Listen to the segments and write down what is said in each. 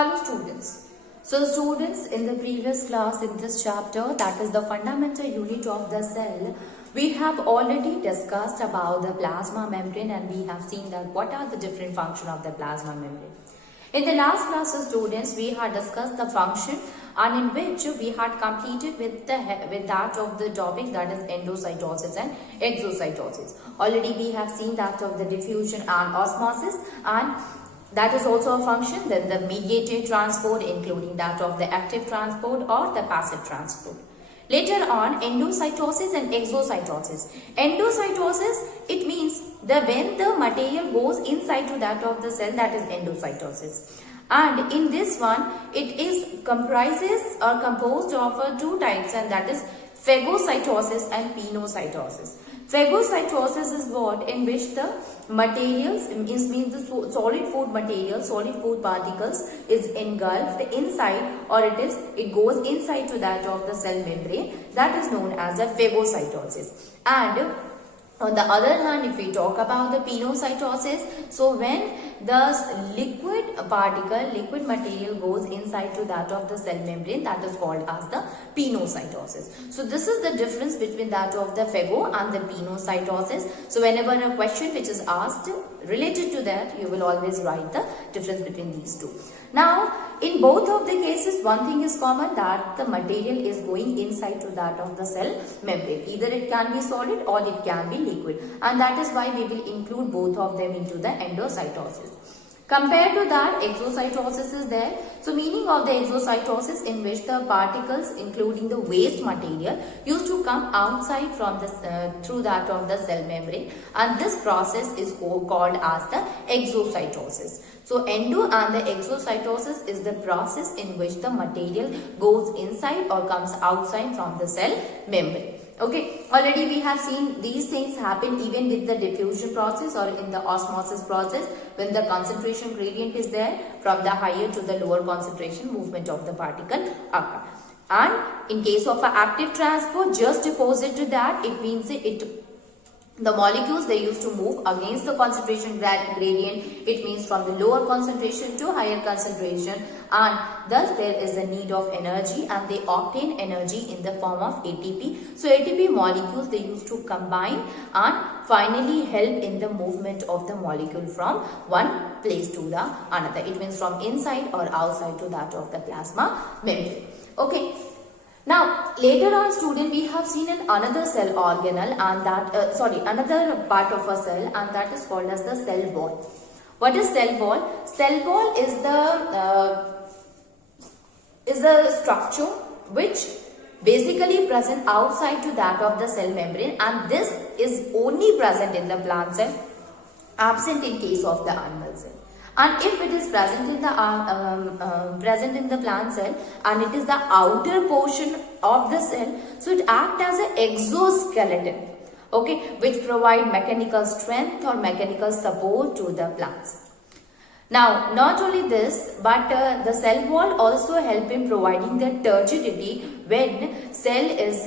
Hello students. So students, in the previous class in this chapter, that is the fundamental unit of the cell, we have already discussed about the plasma membrane and we have seen that what are the different functions of the plasma membrane. In the last class, students, we had discussed the function and in which we had completed with that of the topic, that is endocytosis and exocytosis. Already we have seen that of the diffusion and osmosis, and that is also a function. Then the mediated transport, including that of the active transport or the passive transport. Later on, endocytosis and exocytosis. Endocytosis, it means that when the material goes inside to that of the cell, that is endocytosis. And in this one, it is comprises or composed of two types, and that is phagocytosis and pinocytosis. Phagocytosis is what? In which the materials, means the solid food material, solid food particles is engulfed inside, or it goes inside to that of the cell membrane. That is known as a phagocytosis. And on the other hand, if we talk about the pinocytosis, so when the liquid material goes inside to that of the cell membrane, that is called as the pinocytosis. So this is the difference between that of the phago and the pinocytosis. So whenever a question which is asked related to that, you will always write the difference between these two. Now, in both of the cases, one thing is common, that the material is going inside to that of the cell membrane. Either it can be solid or it can be liquid, and that is why we will include both of them into the endocytosis. Compared to that, exocytosis is there. So meaning of the exocytosis, in which the particles, including the waste material, used to come outside from the through that of the cell membrane, and this process is called as the exocytosis. So endo and the exocytosis is the process in which the material goes inside or comes outside from the cell membrane. Okay, already we have seen these things happen even with the diffusion process or in the osmosis process, when the concentration gradient is there, from the higher to the lower concentration movement of the particle occur. And in case of an active transport, just opposite to that, it means the molecules, they used to move against the concentration gradient. It means from the lower concentration to higher concentration, and thus there is a need of energy, and they obtain energy in the form of ATP. So ATP molecules, they used to combine and finally help in the movement of the molecule from one place to the another. It means from inside or outside to that of the plasma membrane. Okay. Now, later on, student, we have seen in another cell organelle, and that, another part of a cell, and that is called as the cell wall. What is cell wall? Cell wall is the structure which basically present outside to that of the cell membrane, and this is only present in the plant cell, absent in case of the animal cell. And if it is present in the plant cell, and it is the outer portion of the cell, so it acts as an exoskeleton, okay, which provide mechanical strength or mechanical support to the plants. Now, not only this, but the cell wall also help in providing the turgidity when cell is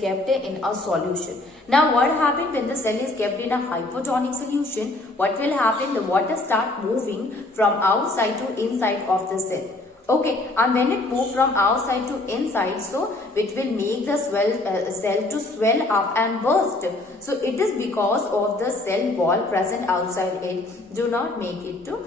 kept in a solution. Now, what happens when the cell is kept in a hypotonic solution? What will happen? The water start moving from outside to inside of the cell. Okay, and when it moves from outside to inside, so it will make the cell to swell up and burst. So it is because of the cell wall present outside it, do not make it to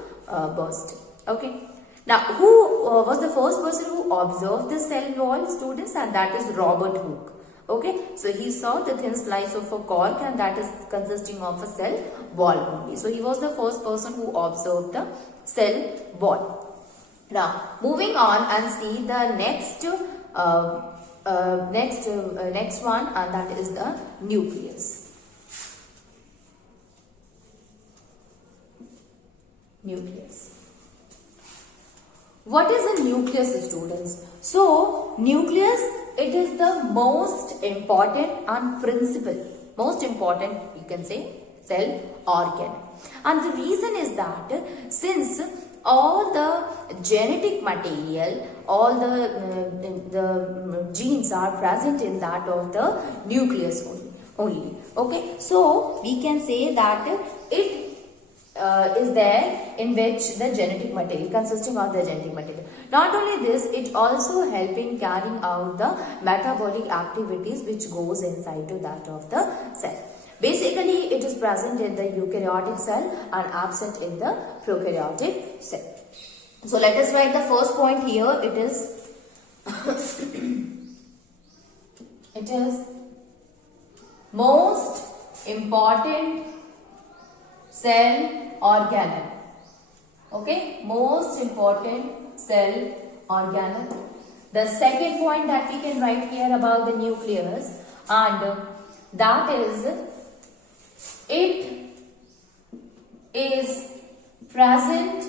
burst. Okay. Now, who was the first person who observed the cell wall, students? And that is Robert Hooke. Okay, so he saw the thin slice of a cork, and that is consisting of a cell wall only. So he was the first person who observed the cell wall. Now, moving on and see the next one, and that is the nucleus. Nucleus. What is a nucleus, students? So, nucleus, it is the most important and most important, you can say, cell organ. And the reason is that since all the genetic material, all the genes are present in that of the nucleus only. Okay, so we can say that it is there in which the genetic material consisting of the genetic material. Not only this, it also help in carrying out the metabolic activities which goes inside to that of the cell. Basically, it is present in the eukaryotic cell and absent in the prokaryotic cell. So let us write the first point here. It is it is most important cell organelle. Okay, most important cell organelle. The second point that we can write here about the nucleus, and that is it is present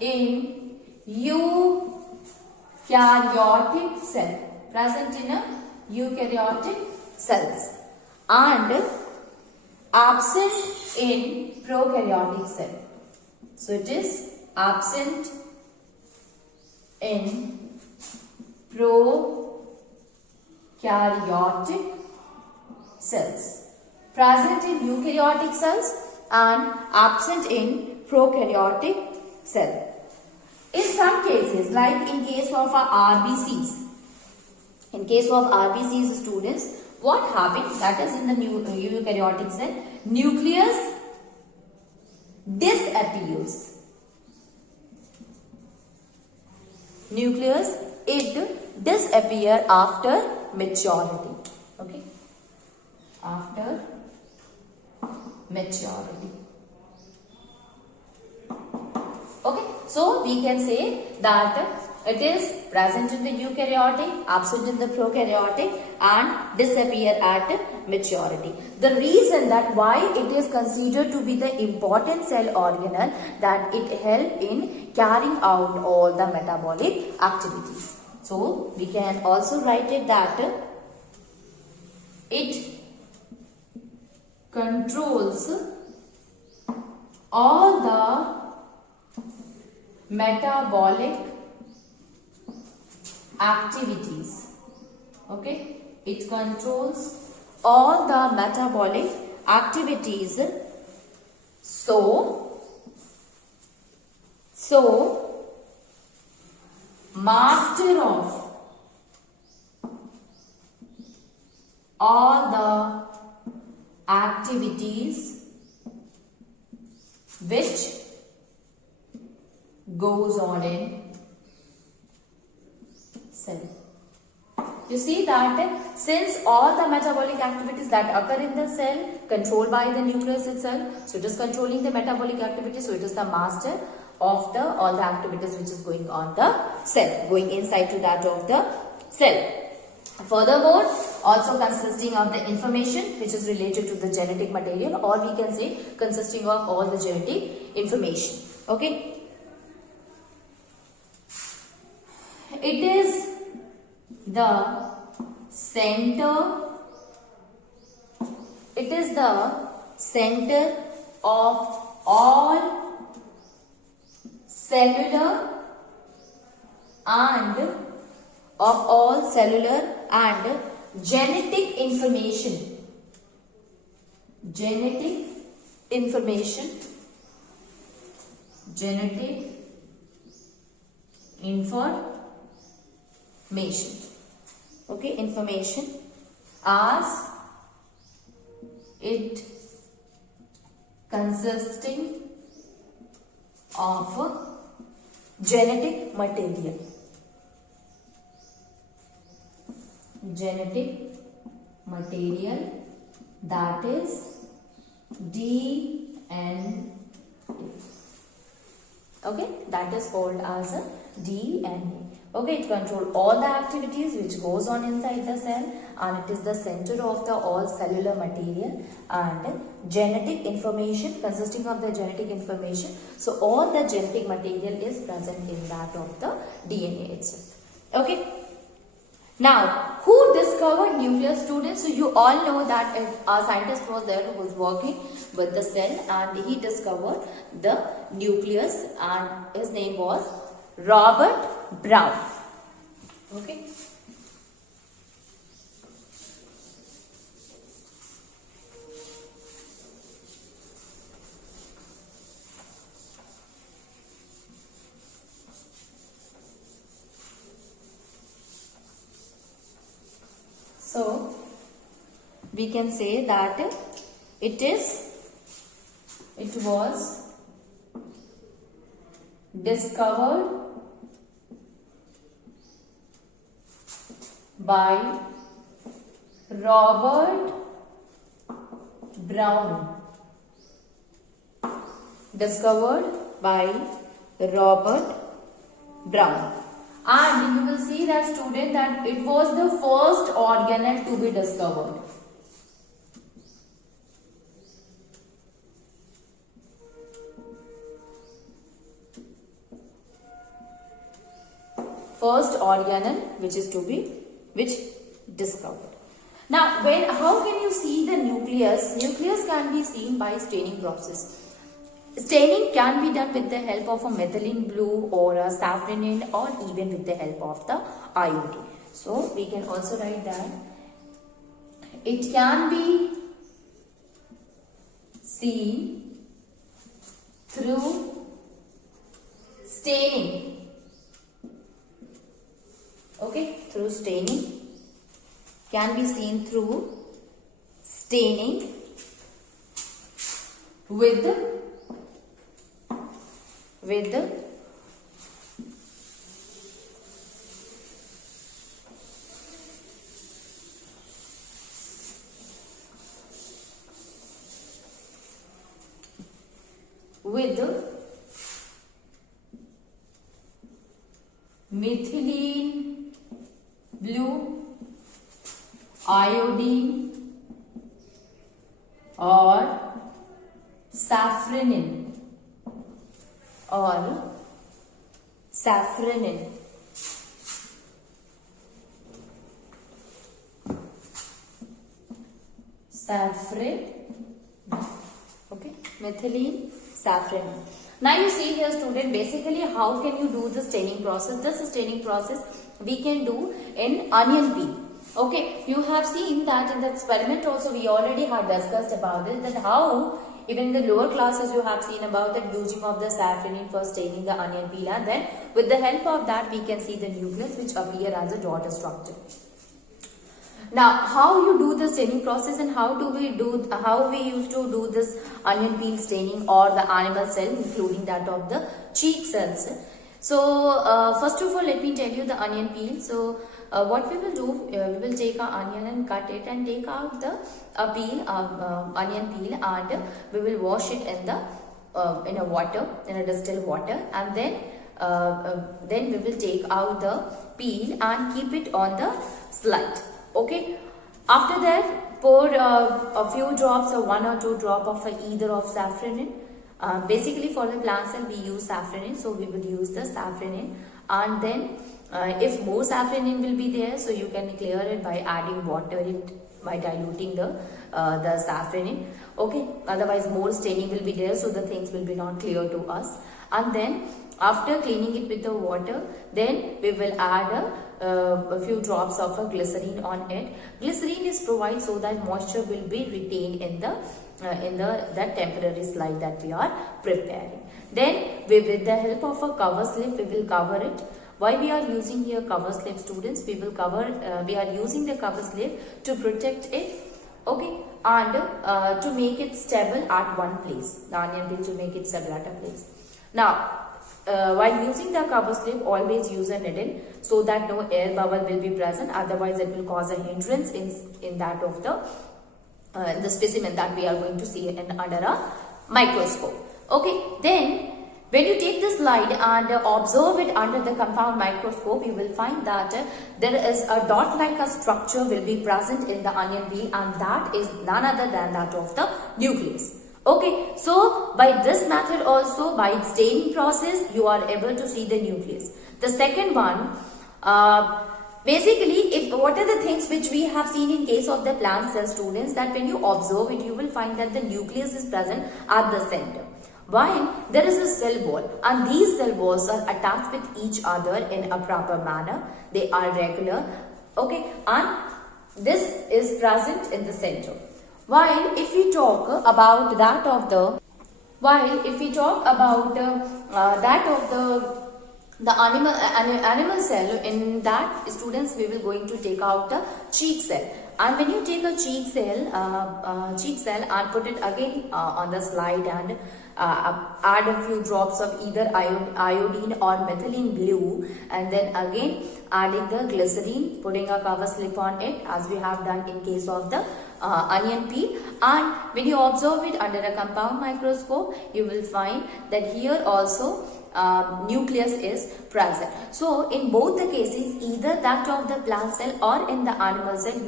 in eukaryotic cell. Present in a eukaryotic cells and absent in prokaryotic cell. So it is absent in prokaryotic cells. Present in eukaryotic cells and absent in prokaryotic cell. In some cases, like in case of RBCs, students, what happens, that is in the eukaryotic cell, nucleus disappears. Nucleus, it disappear after maturity. Okay, after maturity. Okay, so we can say that it is present in the eukaryotic, absent in the prokaryotic, and disappear at maturity. The reason that why it is considered to be the important cell organelle, that it help in carrying out all the metabolic activities. So we can also write it that it controls all the metabolic activities. Okay, it controls all the metabolic activities. So master of all the activities which goes on in cell. You see that since all the metabolic activities that occur in the cell controlled by the nucleus itself, so it is controlling the metabolic activities, so it is the master of the all the activities which is going on the cell, going inside to that of the cell. Furthermore, also consisting of the information which is related to the genetic material, or we can say consisting of all the genetic information. Okay. It is the center of all cellular and genetic information. Okay, information as it consisting of genetic material. That is DNA. Okay, that is called as a DNA. Okay, it controls all the activities which goes on inside the cell, and it is the center of the all cellular material and genetic information, consisting of the genetic information. So all the genetic material is present in that of the DNA itself. Okay. Now, who discovered nucleus, students? So you all know that a scientist was there who was working with the cell, and he discovered the nucleus, and his name was Robert Brown. Okay. So we can say that it was discovered by Robert Brown. Discovered by Robert Brown. And you will see that student that it was the first organelle to be discovered. First organelle which discovered. Now how can you see the nucleus? Nucleus can be seen by staining process. Staining can be done with the help of a methylene blue or a safranin, or even with the help of the iodine. So we can also write that it can be seen through staining. Okay, through staining, can be seen through staining with methylene blue, iodine, or safranin, okay, methylene, safranin. Now you see here student, basically how can you do the staining process? This staining process we can do in onion peel. Okay, you have seen that in the experiment also we already have discussed about it, that how even in the lower classes you have seen about that using of the safranin for staining the onion peel, and then with the help of that we can see the nucleus which appear as a dot structure. Now how you do the staining process and how we used to do this onion peel staining or the animal cell, including that of the cheek cells. So first of all let me tell you the onion peel. So what we will do, we will take our onion and cut it and take out the onion peel, and we will wash it in a water, in a distilled water, and then we will take out the peel and keep it on the slide. Okay, after that pour a few drops or 1 or 2 drop of either of safranin. Basically for the plant cell we use safranin, so we will use the safranin, and then if more safranin will be there, so you can clear it by adding water, by diluting the safranin. Okay, otherwise more staining will be there, so the things will be not clear to us. And then after cleaning it with the water, then we will add a few drops of a glycerine on it. Glycerine is provided so that moisture will be retained in that temporary slide that we are preparing. Then with the help of a cover slip we will cover it. Why we are using here cover slip, students? We are using the cover slip to protect it, okay, and to make it stable at one place, the onion peel, to make it stable at a place. Now while using the cover slip, always use a needle so that no air bubble will be present, otherwise it will cause a hindrance in that of the specimen that we are going to see under a microscope. Okay, then when you take the slide and observe it under the compound microscope, you will find that there is a dot-like structure will be present in the onion peel, and that is none other than that of the nucleus. Okay, so by this method also, by staining process, you are able to see the nucleus. The second one, basically, what are the things which we have seen in case of the plant cell, students, that when you observe it, you will find that the nucleus is present at the center. While there is a cell wall, and these cell walls are attached with each other in a proper manner. They are regular, okay, and this is present in the center. While if we talk about that of the the animal cell, in that students we will going to take out the cheek cell. And when you take a cheek cell and put it again on the slide, and add a few drops of either iodine or methylene blue, and then again adding the glycerine, putting a cover slip on it as we have done in case of the onion peel. And when you observe it under a compound microscope, you will find that here also nucleus is present. So in both the cases, either that of the plant cell or in the animal cell,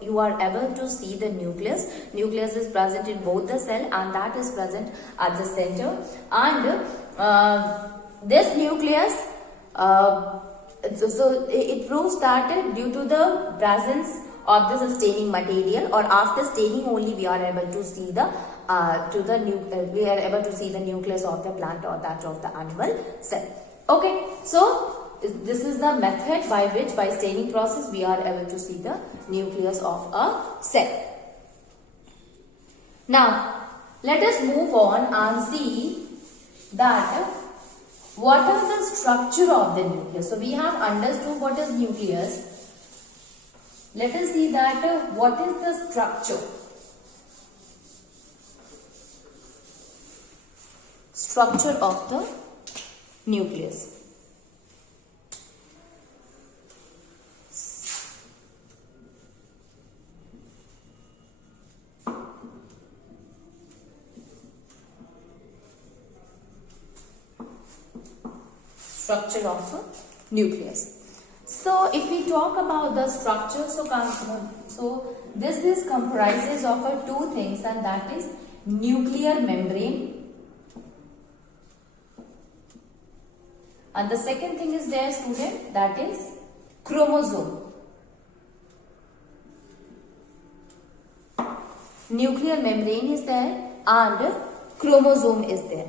you are able to see the nucleus. Nucleus is present in both the cell, and that is present at the center. And this nucleus, so it proves that due to the presence of this staining material, or after staining only, we are able to see the we are able to see the nucleus of the plant or that of the animal cell. Okay, so this is the method by which, by staining process, we are able to see the nucleus of a cell. Now let us move on and see that what are the structure of the nucleus. So we have understood what is nucleus. Let us see that what is the structure. Structure of the nucleus. Structure of the nucleus. So if we talk about the structure, so this comprises of two things, and that is nuclear membrane, and the second thing is there, student, that is chromosome. Nuclear membrane is there and chromosome is there.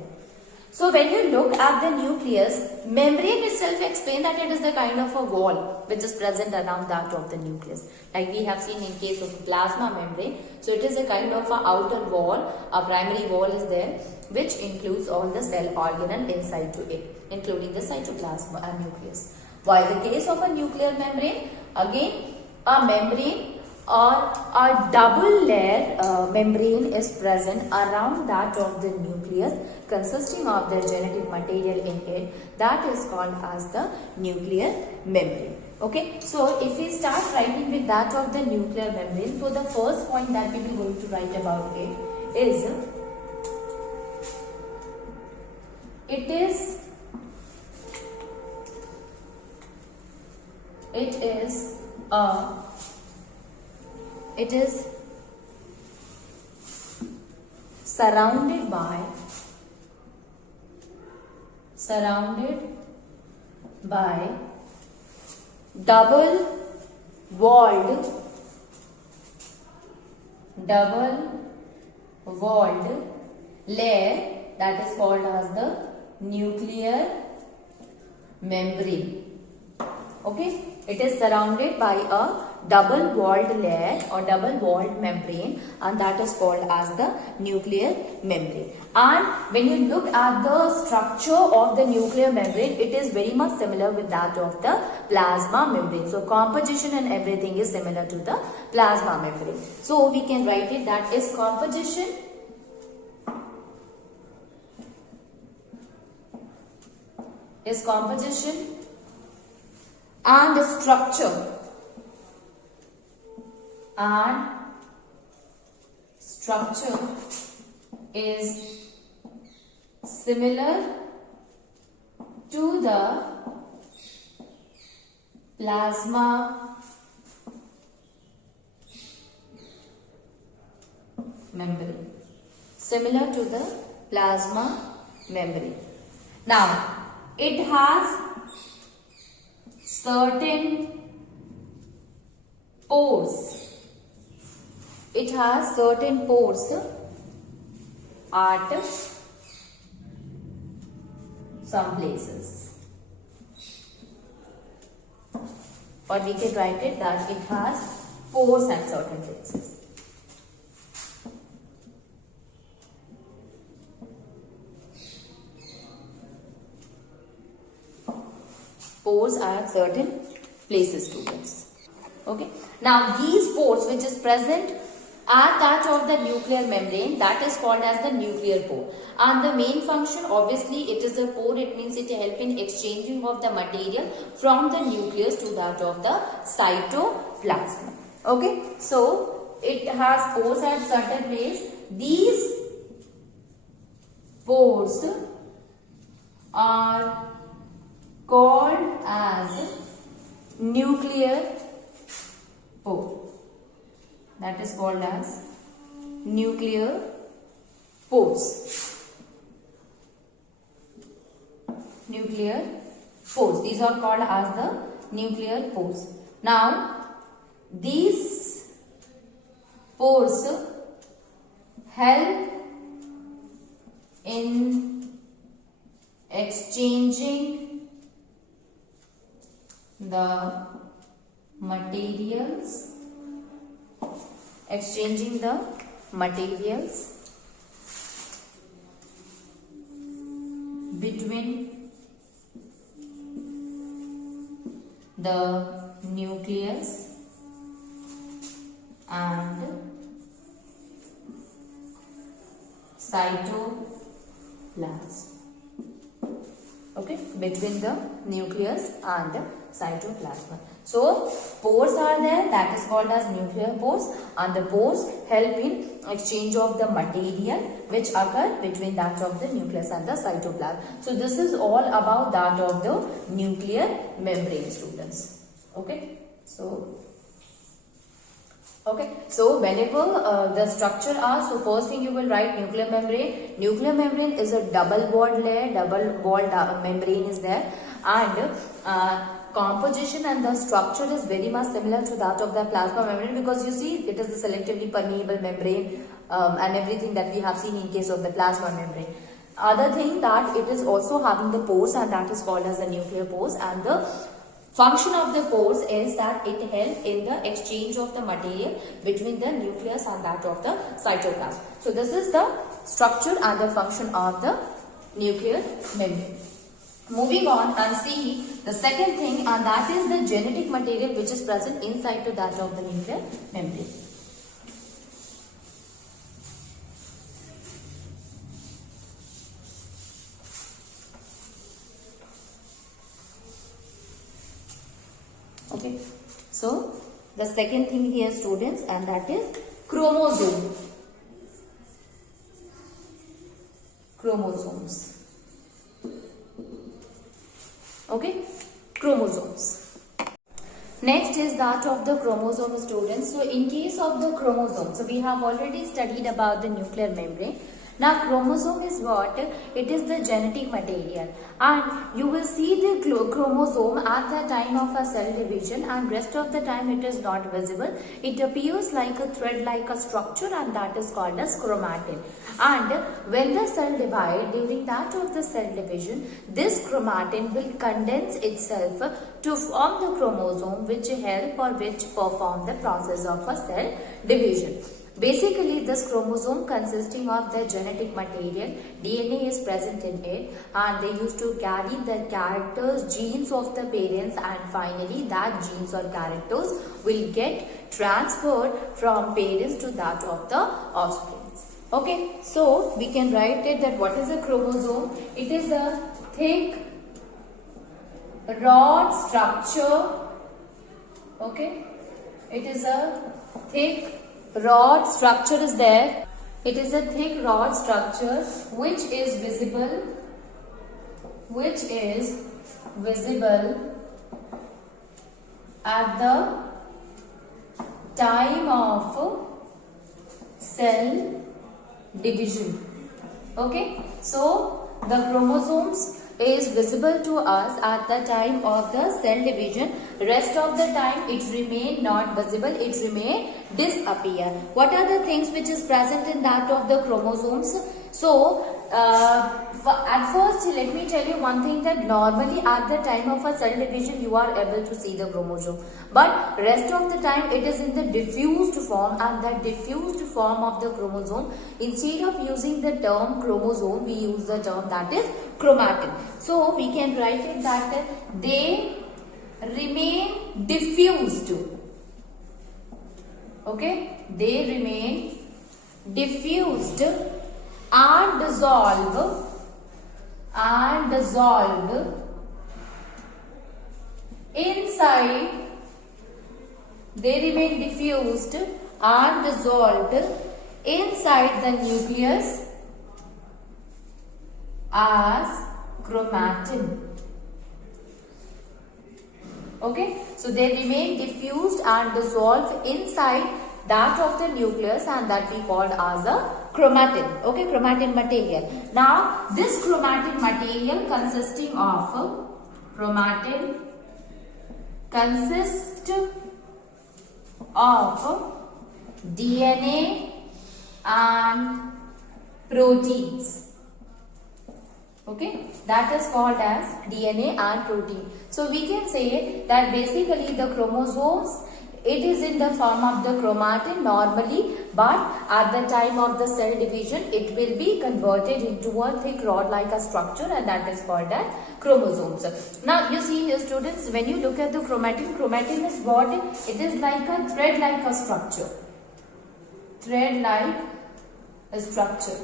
So when you look at the nucleus, membrane itself explains that it is the kind of a wall which is present around that of the nucleus. Like we have seen in case of plasma membrane. So it is a kind of a outer wall, a primary wall is there, which includes all the cell organelle inside to it, including the cytoplasm and nucleus. While the case of a nuclear membrane, again a membrane or a double layer membrane is present around that of the nucleus, consisting of the genetic material in it, that is called as the nuclear membrane. Okay, so if we start writing with that of the nuclear membrane, so the first point that we will going to write about it is it is surrounded by double walled layer, that is called as the nuclear membrane. Okay, it is surrounded by a double walled layer or double walled membrane, and that is called as the nuclear membrane. And when you look at the structure of the nuclear membrane, it is very much similar with that of the plasma membrane. So composition and everything is similar to the plasma membrane. So we can write it, that is composition and structure is similar to the plasma membrane. Similar to the plasma membrane. Now, it has certain pores. It has certain pores at some places. Or we can write it that it has pores at certain places. Pores are at certain places, students. Okay. Now these pores which is present at that of the nuclear membrane, that is called as the nuclear pore. And the main function, obviously it is a pore, it means it help in exchanging of the material from the nucleus to that of the cytoplasm. Okay. So it has pores at certain place. These pores are called as nuclear pore. That is called as nuclear pores. Nuclear pores. These are called as the nuclear pores. Now, these pores help in exchanging the materials between the nucleus and cytoplasm. Okay, between the nucleus and the cytoplasm. So pores are there, that is called as nuclear pores, and the pores help in exchange of the material which occur between that of the nucleus and the cytoplasm. So this is all about that of the nuclear membrane, students. Okay, so whenever the structure are, so first thing you will write nuclear membrane. Nuclear membrane is a double walled layer, double walled membrane is there, and composition and the structure is very much similar to that of the plasma membrane, because you see it is the selectively permeable membrane and everything that we have seen in case of the plasma membrane. Other thing that it is also having the pores, and that is called as the nuclear pores, and the function of the pores is that it helps in the exchange of the material between the nucleus and that of the cytoplasm. So this is the structure and the function of the nuclear membrane. Moving on and see the second thing, and that is the genetic material which is present inside to that of the nuclear membrane. Okay, so the second thing here, students, and that is chromosome. Chromosomes. Okay, chromosomes. Next is that of the chromosome, students. So in case of the chromosome, so we have already studied about the nuclear membrane. Now chromosome is what? It is the genetic material, and you will see the chromosome at the time of a cell division, and rest of the time it is not visible. It appears like a thread, like a structure, and that is called as chromatin. And when the cell divides, during that of the cell division, this chromatin will condense itself to form the chromosome, which help or which perform the process of a cell division. Basically, this chromosome consisting of the genetic material, DNA is present in it, and they used to carry the characters, genes of the parents, and finally that genes or characters will get transferred from parents to that of the offspring. Okay, so we can write it that what is a chromosome? It is a thick rod structure. Okay, it is a thick rod structure is there. It is a thick rod structure which is visible at the time of cell division. Okay, so the chromosomes is visible to us at the time of the cell division. Rest of the time it remain not visible, it remain disappear. What are the things which is present in that of the chromosomes? So at first let me tell you one thing, that normally at the time of a cell division you are able to see the chromosome, but rest of the time it is in the diffused form, and that diffused form of the chromosome, instead of using the term chromosome we use the term that is chromatin. So we can write it that they remain diffused. Okay, they remain diffused and dissolved inside. They remain diffused and dissolved inside the nucleus as chromatin. Okay, so they remain diffused and dissolved inside that of the nucleus, and that we called as a chromatin. Okay, chromatin material. Now this chromatin material consisting of chromatin consists of DNA and proteins. Okay, that is called as DNA and protein. So we can say that basically the chromosomes, it is in the form of the chromatin normally, but at the time of the cell division it will be converted into a thick rod like a structure, and that is called as chromosomes. Now you see here students, when you look at the chromatin is what? It is like a thread like a structure. Thread like a structure.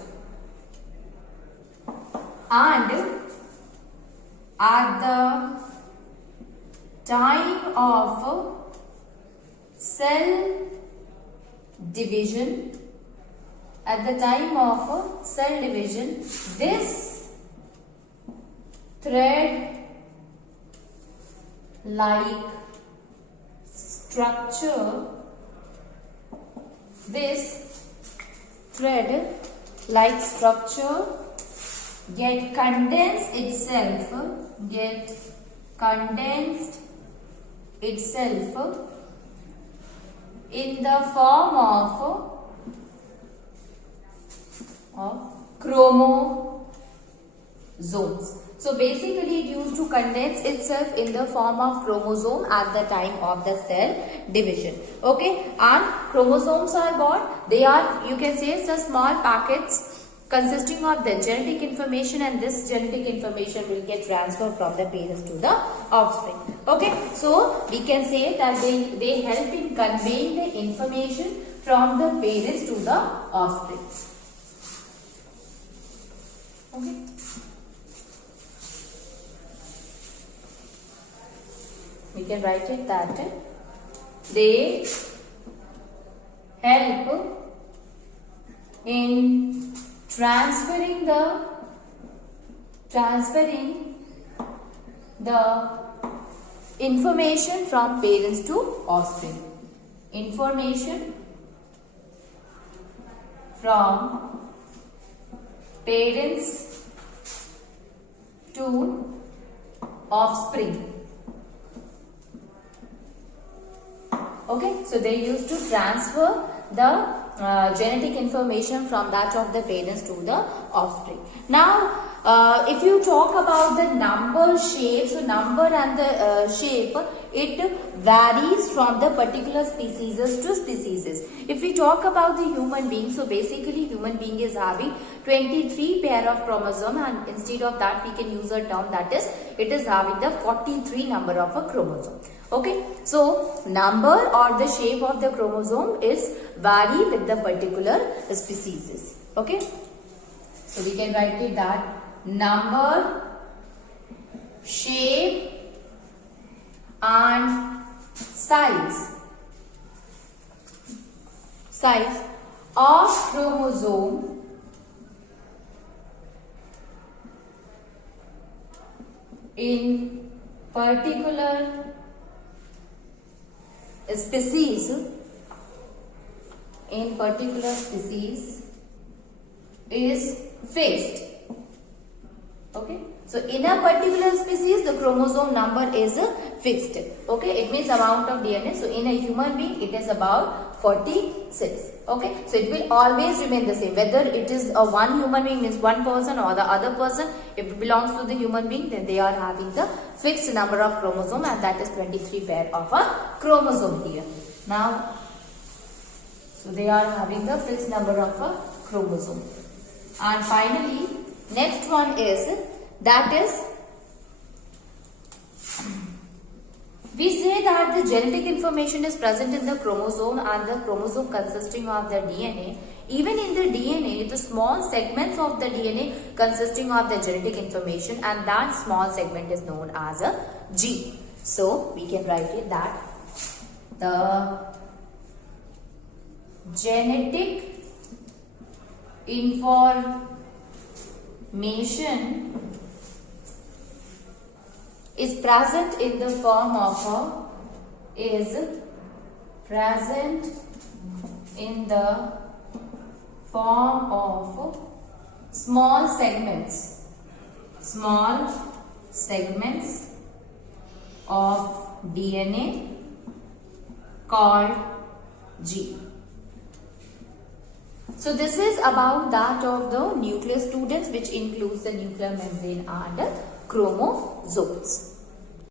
And at the time of cell division, this thread like structure, get condensed itself in the form of chromosomes. So basically it used to condense itself in the form of chromosome at the time of the cell division. Okay, and chromosomes are what? They are, you can say, it's small packets consisting of the genetic information, and this genetic information will get transferred from the parents to the offspring. Okay, so we can say that they help in conveying the information from the parents to the offspring. Okay. We can write it that they help in transferring the information from parents to offspring. Information from parents to offspring. Okay, so they used to transfer the genetic information from that of the parents to the offspring. Now, if you talk about the number shape, so number and the shape, it varies from the particular species to species. If we talk about the human being, so basically human being is having 23 pair of chromosome, and instead of that we can use a term that is, it is having the 43 number of a chromosome. Okay, so number or the shape of the chromosome is vary with the particular species. Okay, so we can write it that number, shape and size of chromosome in particular species is fixed. Okay, so in a particular species the chromosome number is fixed. Okay, it means amount of DNA. So in a human being it is about 46. Okay, so it will always remain the same, whether it is a one human being, means one person, or the other person, if it belongs to the human being, then they are having the fixed number of chromosome, and that is 23 pair of a chromosome here. Now, so they are having the fixed number of a chromosome. And finally, next one is That is, we say that the genetic information is present in the chromosome, and the chromosome consisting of the DNA. Even in the DNA, the small segments of the DNA consisting of the genetic information, and that small segment is known as a gene. So, we can write it that the genetic information is present in the form of small segments of DNA called gene. So this is about that of the nucleus, students, which includes the nuclear membrane and chromosomes.